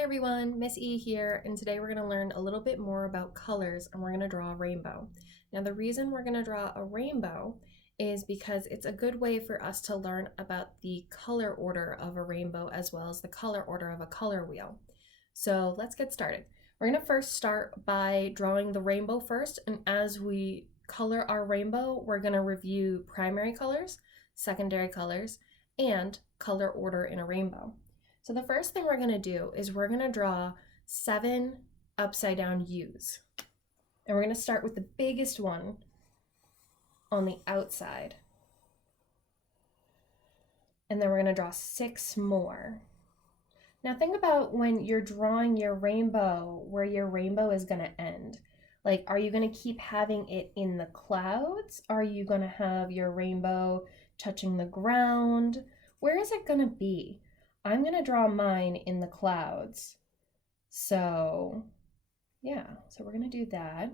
Hi everyone, Miss E here, and today we're going to learn a little bit more about colors and we're going to draw a rainbow. Now the reason we're going to draw a rainbow is because it's a good way for us to learn about the color order of a rainbow as well as the color order of a color wheel. So let's get started. We're going to first start by drawing the rainbow first, and as we color our rainbow, we're going to review primary colors, secondary colors, and color order in a rainbow. So the first thing we're going to do is we're going to draw 7 upside down U's. And we're going to start with the biggest one on the outside. And then we're going to draw 6 more. Now think about when you're drawing your rainbow, where your rainbow is going to end. Like, are you going to keep having it in the clouds? Are you going to have your rainbow touching the ground? Where is it going to be? I'm going to draw mine in the clouds. So yeah, so we're going to do that.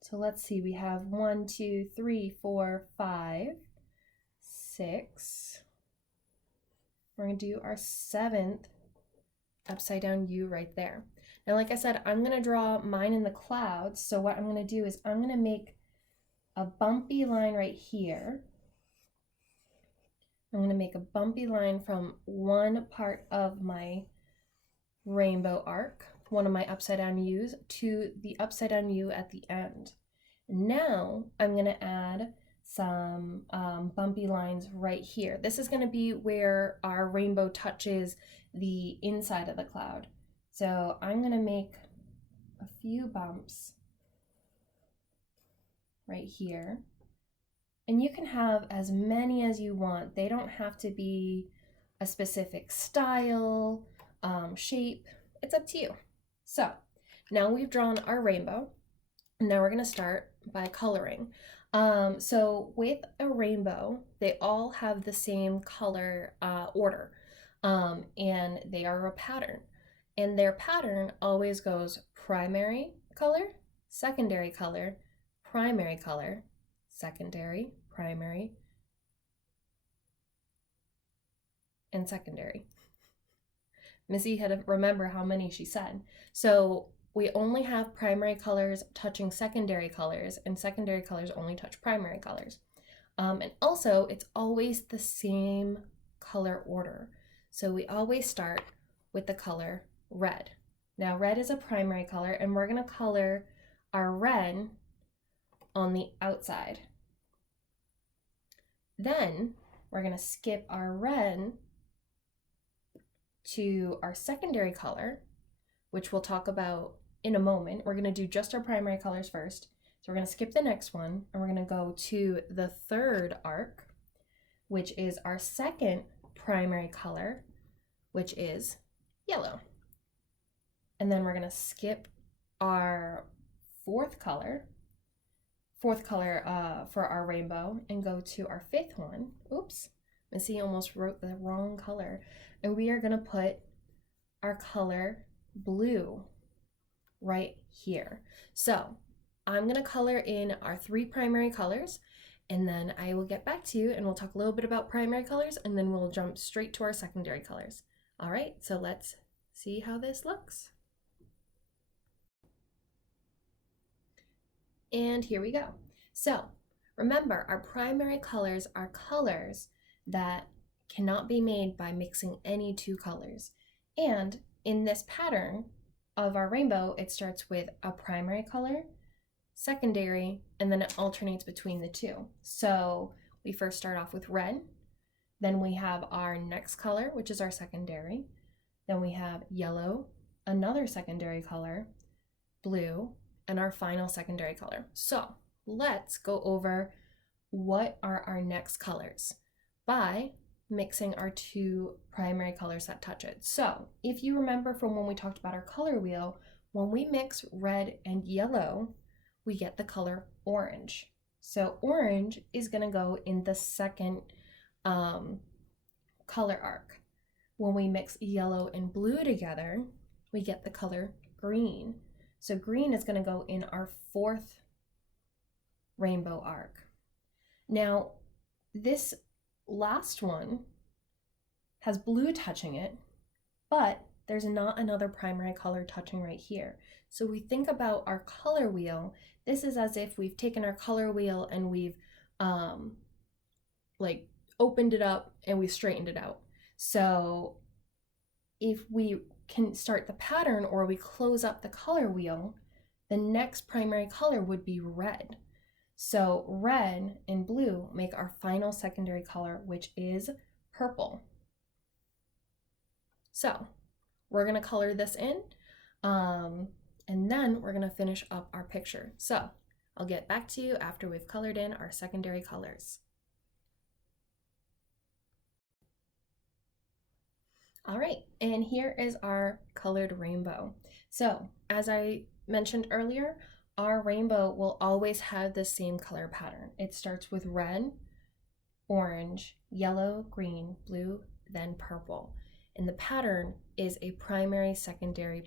So let's see, we have 1, 2, 3, 4, 5, 6. We're going to do our 7th upside down U right there. Now, like I said, I'm going to draw mine in the clouds. So what I'm going to do is I'm going to make a bumpy line right here. I'm going to make a bumpy line from one part of my rainbow arc, one of my upside down U's, to the upside down U at the end. Now I'm going to add some bumpy lines right here. This is going to be where our rainbow touches the inside of the cloud. So I'm going to make a few bumps right here. And you can have as many as you want. They don't have to be a specific style, shape. It's up to you. So now we've drawn our rainbow. Now we're going to start by coloring. So with a rainbow, they all have the same color order, and they are a pattern. And their pattern always goes primary color, secondary color, primary color, secondary, primary, and secondary. Missy had to remember how many she said. So we only have primary colors touching secondary colors, and secondary colors only touch primary colors. And also, it's always the same color order. So we always start with the color red. Now, red is a primary color, and we're going to color our red on the outside. Then we're going to skip our red to our secondary color, which we'll talk about in a moment. We're going to do just our primary colors first. So we're going to skip the next one, and we're going to go to the third arc, which is our second primary color, which is yellow. And then we're going to skip our fourth color for our rainbow, and go to our 5th one. Oops, Missy almost wrote the wrong color. And we are going to put our color blue right here. So I'm going to color in our 3 primary colors, and then I will get back to you and we'll talk a little bit about primary colors, and then we'll jump straight to our secondary colors. All right, so let's see how this looks. And here we go. So remember, our primary colors are colors that cannot be made by mixing any 2 colors. And in this pattern of our rainbow, it starts with a primary color, secondary, and then it alternates between the 2. So we first start off with red, then we have our next color, which is our secondary, then we have yellow, another secondary color, blue, and our final secondary color. So let's go over what are our next colors by mixing our 2 primary colors that touch it. So if you remember from when we talked about our color wheel, when we mix red and yellow, we get the color orange. So orange is going to go in the second color arc. When we mix yellow and blue together, we get the color green. So green is going to go in our 4th rainbow arc. Now, this last one has blue touching it, but there's not another primary color touching right here. So we think about our color wheel. This is as if we've taken our color wheel and we've like opened it up and we straightened it out. So if we can start the pattern or we close up the color wheel, the next primary color would be red. So red and blue make our final secondary color, which is purple. So we're gonna color this in, and then we're gonna finish up our picture. So I'll get back to you after we've colored in our secondary colors. All right, and here is our colored rainbow. So as I mentioned earlier, our rainbow will always have the same color pattern. It starts with red, orange, yellow, green, blue, then purple. And the pattern is a primary, secondary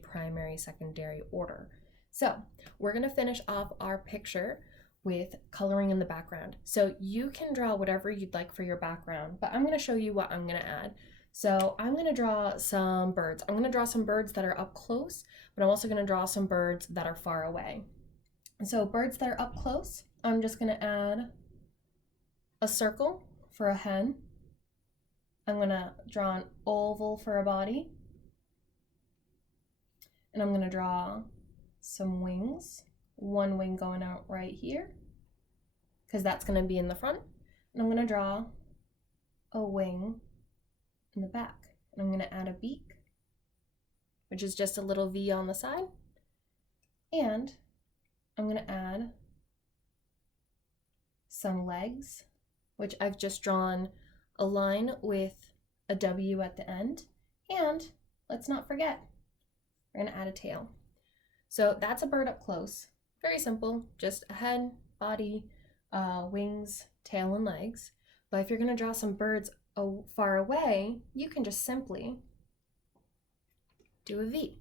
order. So we're gonna finish off our picture with coloring in the background. So you can draw whatever you'd like for your background, but I'm gonna show you what I'm gonna add. So I'm gonna draw some birds. I'm gonna draw some birds that are up close, but I'm also gonna draw some birds that are far away. So birds that are up close, I'm just gonna add a circle for a hen. I'm gonna draw an oval for a body. And I'm gonna draw some wings, one wing going out right here, because that's gonna be in the front. And I'm gonna draw a wing in the back. And I'm gonna add a beak, which is just a little V on the side. And I'm gonna add some legs, which I've just drawn a line with a W at the end. And let's not forget, we're gonna add a tail. So that's a bird up close. Very simple, just a head, body, wings, tail, and legs. But if you're gonna draw some birds far away, you can just simply do a V.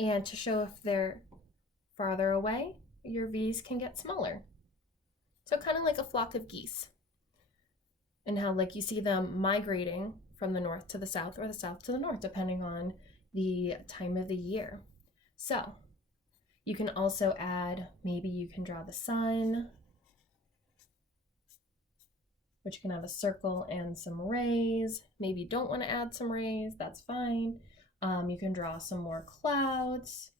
And to show if they're farther away, your V's can get smaller. So kind of like a flock of geese. And how like you see them migrating from the north to the south or the south to the north, depending on the time of the year. So you can also add, maybe you can draw the sun, which can have a circle and some rays. Maybe you don't want to add some rays, that's fine. You can draw some more clouds,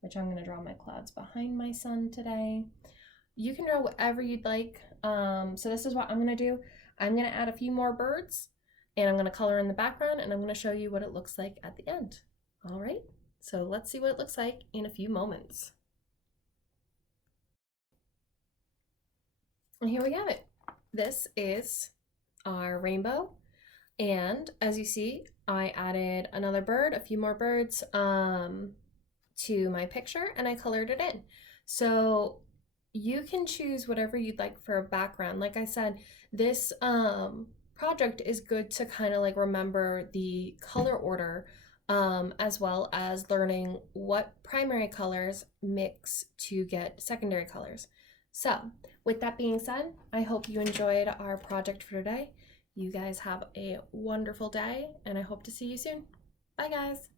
which I'm going to draw my clouds behind my sun today. You can draw whatever you'd like. So this is what I'm going to do. I'm going to add a few more birds, and I'm going to color in the background, and I'm going to show you what it looks like at the end. All right, so let's see what it looks like in a few moments. And here we have it. This is our rainbow. And as you see, I added another bird, a few more birds to my picture, and I colored it in. So you can choose whatever you'd like for a background. Like I said, this project is good to kind of like remember the color order, as well as learning what primary colors mix to get secondary colors. So with that being said, I hope you enjoyed our project for today. You guys have a wonderful day, and I hope to see you soon. Bye guys.